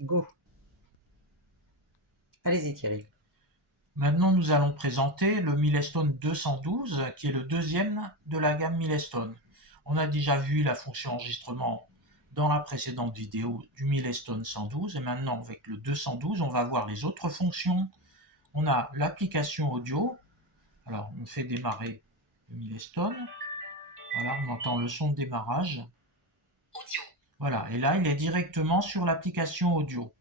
Go. Allez-y Thierry. Maintenant, nous allons présenter le Milestone 212, qui est le deuxième de la gamme Milestone. On a déjà vu la fonction enregistrement dans la précédente vidéo du Milestone 112, et maintenant avec le 212, on va voir les autres fonctions. On a l'application audio. Alors, on fait démarrer le Milestone. Voilà, on entend le son de démarrage. Audio. Voilà, et là, il est directement sur l'application audio.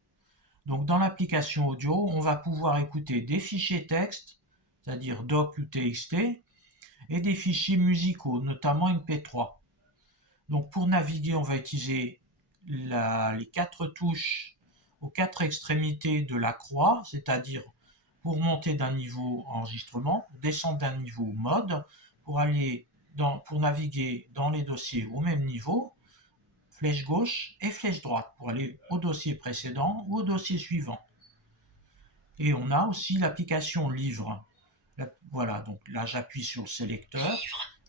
Donc dans l'application audio, on va pouvoir écouter des fichiers texte, c'est-à-dire doc ou txt, et des fichiers musicaux, notamment MP3. Donc pour naviguer, on va utiliser les quatre touches aux quatre extrémités de la croix, c'est-à-dire pour monter d'un niveau enregistrement, descendre d'un niveau mode, pour naviguer dans les dossiers au même niveau, flèche gauche et flèche droite pour aller au dossier précédent ou au dossier suivant. Et on a aussi l'application livre. Voilà, donc là j'appuie sur le sélecteur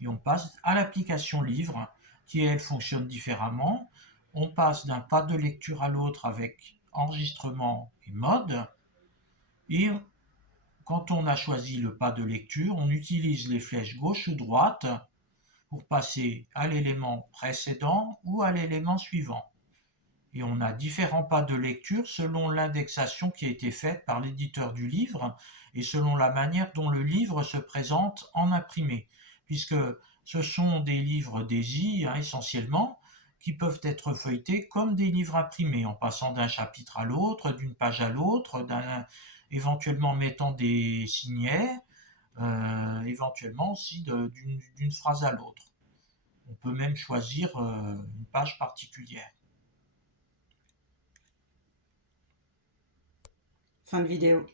et on passe à l'application livre qui elle fonctionne différemment. On passe d'un pas de lecture à l'autre avec enregistrement et mode. Et quand on a choisi le pas de lecture, on utilise les flèches gauche ou droite pour passer à l'élément précédent ou à l'élément suivant. Et on a différents pas de lecture selon l'indexation qui a été faite par l'éditeur du livre et selon la manière dont le livre se présente en imprimé, puisque ce sont des livres DAISY essentiellement, qui peuvent être feuilletés comme des livres imprimés, en passant d'un chapitre à l'autre, d'une page à l'autre, éventuellement mettant des signets, éventuellement aussi d'une phrase à l'autre. On peut même choisir une page particulière. Fin de vidéo.